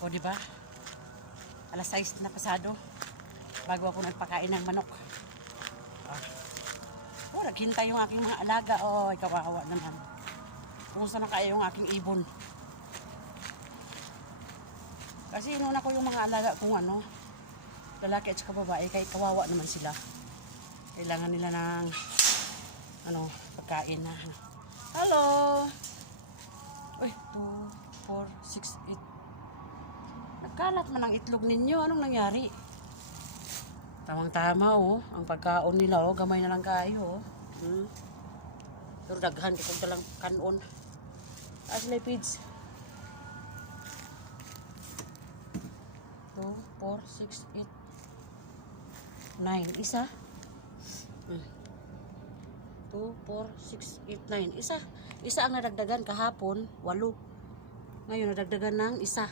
O, di ba? Alas 6 na pasado. Bago ako nagpakain ng manok. Oh, naghintay yung aking mga alaga. Oh, kawawa naman. Kumusta na kaya yung aking ibon? Kasi inuna ko yung mga alaga kung ano, lalaki at saka babae, kaya kawawa naman sila. Kailangan nila ng pagkain na. Hello! Uy, 2, 4, 6, 8. Nagkalat man ang itlog ninyo. Anong nangyari? Tamang-tama oh. Ang pagkaon nila oh. Gamay na lang kayo oh. Pero daghan ko talang kanon. As may feeds. 2, 4, 6, 8, 9. Isa. 2, 4, 6, 8, 9. Isa. Isa ang nadagdagan kahapon. 8. Ngayon nadagdagan ng isa.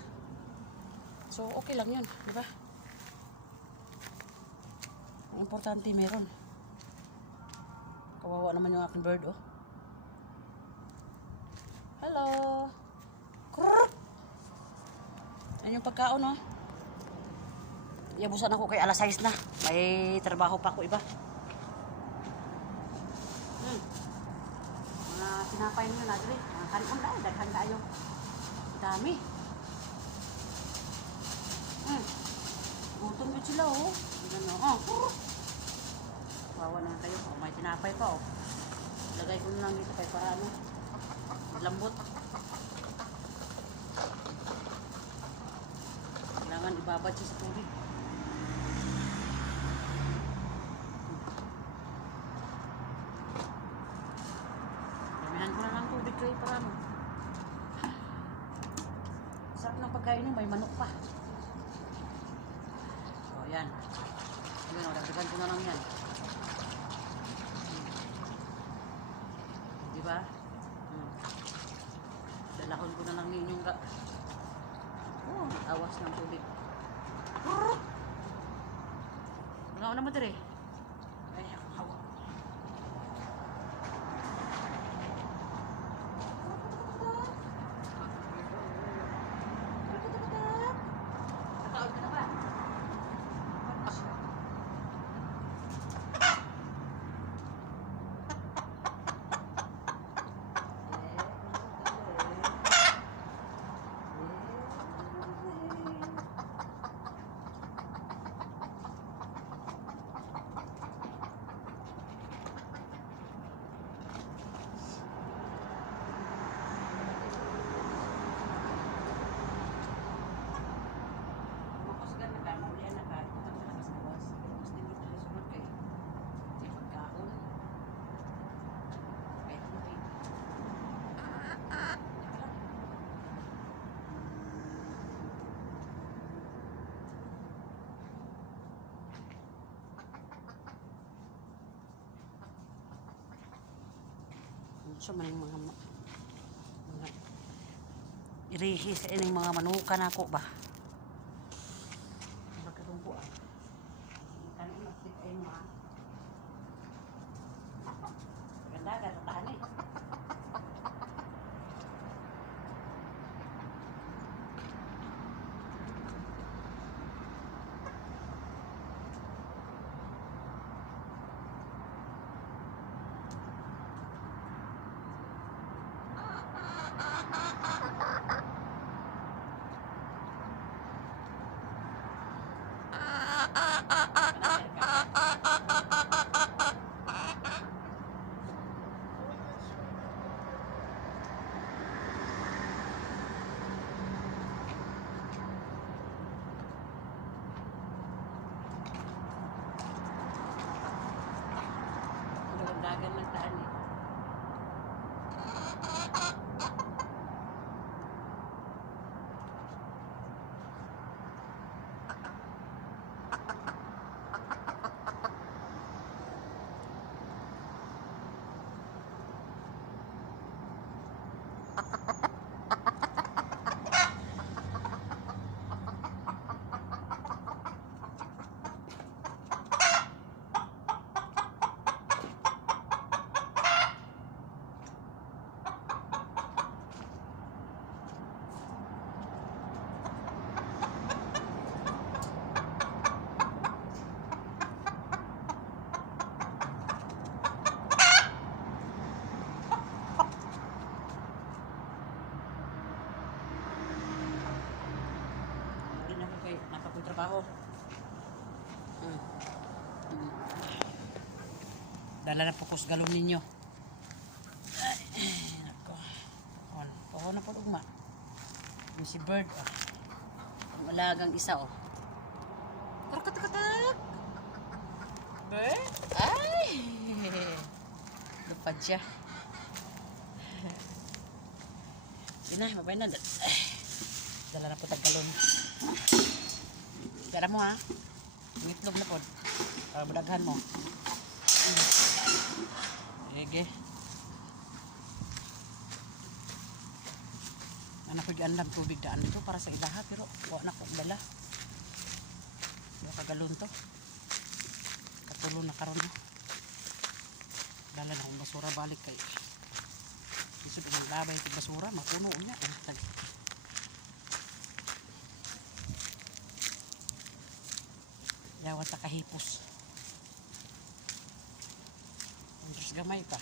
So okay lang yun. Diba? Ang importante meron. Kawawa naman yung aking bird oh. Hello. Krrrr. Yan yung pagkaon oh. Iabusan ako kay alas 6 na. May trabaho pa ako iba. Mga tinapay nyo na dali. Mga kanon na. Daghan kayo. Dami. Gutom yun sila oh. Ano, oh. Wawa naman kayo. Oh, may tinapay pa oh. Lagay ko na lang dito kay para ano. Lambot. Kailangan ibabad siya sa tubig. Damihan ko na lang tubig kayo para ano. Sarap ng pagkain nyo. May manok pa. So, yan. Yun o. Dagdagan ko na lang yan. Diba? Dalahon ko na lang ninyong awas ng tubig. Mga naman dire. Ay, hawa. Nakaon ka na ba? So man yung mga irihi sa ining mga manukan ako ba. Magkatungko ah. Kanin masik ay mo ah. Ganda ka sa tahan eh. Dagan ng taan eh. Kung trabaho. Mm. Mm. Dala na po kus galon ninyo. Ay, nako. Paho na po ugma. Yung si Bird, oh. Ang alagang isa, oh. Karakatak! Bird? Ay! Lupad siya. Yun na, mabay na. Dala na po tagkalon. Dala mo, ha? Yung itlog na po. Para madaghan mo. Sige. Anak ko dyan lang tubig daan dito para sa ilaha. Pero huwag na ko dala. Kagalon to. Katulo na karon, no? Dala na akong basura balik kay isip ng labay ng basura mapuno niya yawan ta kahipos. Andros gamay pa.